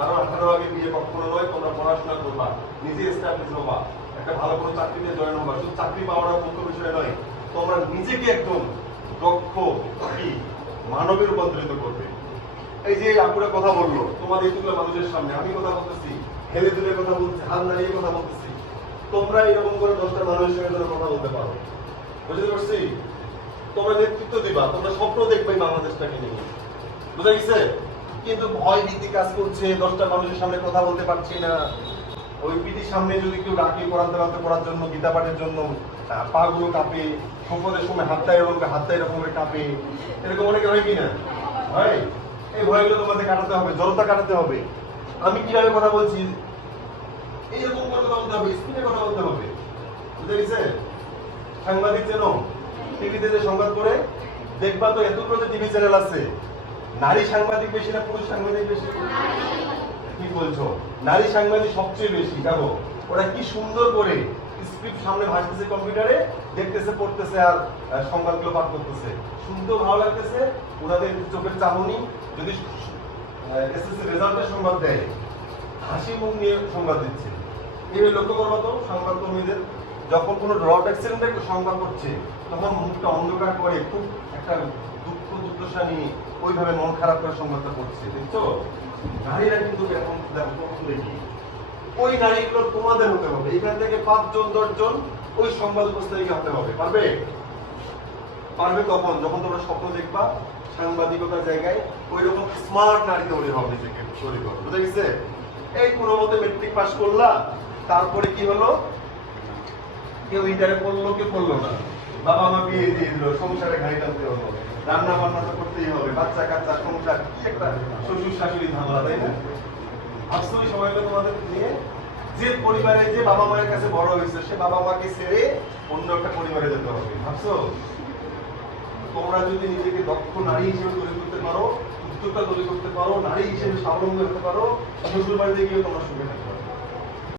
কারণ 18 আগে বিয়ে কখনো নয়। তোমরা পড়াশোনা করবা, নিজে এস্টাবলিশ হবা, একটা ভালো কোনো চাকরিতে জয়েন হবা। শুধু চাকরি পাওয়াটা মুখ্য বিষয় নয়, তোমরা নিজেকে একদম দক্ষ কি মানবে রূপান্তরিত করবে। এই যে আপুরা কথা বললো তোমার এইগুলো মানুষের সামনে, আমি কথা বলতেছি, হেলে দুলে কথা বলছি, হাত নাড়িয়ে কথা বলতেছি, তোমরা এরকম করে 10টা মানুষের সঙ্গে তোমরা কথা বলতে পারো। বুঝতে পারছি? তোমরা নেতৃত্ব দিবা, তোমরা স্বপ্ন দেখবে বাংলাদেশটাকে নিয়ে। বুঝা গেছে? কিন্তু ভয় ভীতি কাজ করছে, 10টা মানুষের সামনে কথা বলতে পারছি না। ওই পিটির সামনে যদি কেউ ডাকে কোরআন পড়ার জন্য, গীতা পাঠের জন্য, পা গুলো কাঁপে, সম্পদের সময় হাতটা এরকম করে কাঁপে, এরকম অনেকে হয় কিনা? হয়। এই ভয়গুলো তোমাদের কাটাতে হবে, জড়তা কাটাতে হবে। আমি কিভাবে কথা বলছি এইরকম করে কথা বলতে হবে, স্পিডে কথা বলতে হবে। বুঝতে গেছে? সাংবাদিক যেন টিভিতে যে সংবাদ করে দেখবা তো এতগুলো যে টিভি চ্যানেল আছে, নারী সাংবাদিক বেশি না পুরুষ সাংবাদিক বেশি? কি বলছো? নারী সাংবাদিক সবচেয়ে বেশি। দেখো ওরা কি সুন্দর করে স্ক্রিপ্ট সামনে ভাসতেছে, কম্পিউটারে দেখতেছে, পড়তেছে, আর সংবাদগুলো পাঠ করতেছে, শুনতেও ভালো লাগতেছে। ওনাদের চোখের চাহনি যদি এসএসসি রেজাল্টের সংবাদ দেয়, হাসি মুখ নিয়ে সংবাদ দিচ্ছে। এইভাবে লক্ষ্য করবো তো সংবাদ কর্মীদের যখন কোনো রড অ্যাক্সিডেন্টের সংবাদ করছে, তখন মুখটা অন্ধকার করে খুব একটা দুঃখ দুর্দশা নিয়ে ওইভাবে মন খারাপ করে সংবাদটা পড়ছে। দেখছো? নারীরা কিন্তু এখন দেখো দেখি ওই নারীগুলো তোমাদের হতে হবে। এখান থেকে 5 জন 10 জন ওই সংবাদ উপস্থাপিকা হতে হবে। পারবে? পারবে কখন? যখন তোমরা স্বপ্ন দেখবা সাংবাদিকতার জায়গায় ওই রকম স্মার্ট নারী তৈরি হবে নিজেকে তৈরি করো। বুঝে গেছে? এই কোনো মতে মেট্রিক পাস করলা, তারপরে কি হলো? কেউ ইন্টারে পড়লো, কেউ পড়লো না, বাবা মা বিয়ে দিয়ে দিল, সংসারে ঘাই টানতে হলো, রান্না বান্না তো করতেই হবে, বাচ্চা কাচ্চা, সংসার, কি একটা শ্বশুর শাশুড়ি ঝামেলা, তাই না? ভাবছো ওই সময়টা তোমাদের নিয়ে? যে পরিবারে যে বাবা মায়ের কাছে বড় হয়েছে, সে বাবা মাকে ছেড়ে অন্য একটা পরিবারে যেতে হবে। ভাবছো? তোমরা যদি নিজেকে দক্ষ নারী হিসেবে তৈরি করতে পারো, উদ্যোক্তা তৈরি করতে পারো, নারী হিসেবে স্বাবলম্বী হতে পারো, শ্বশুর বাড়িতে গিয়ে তোমরা সুখে থাকতে পারো।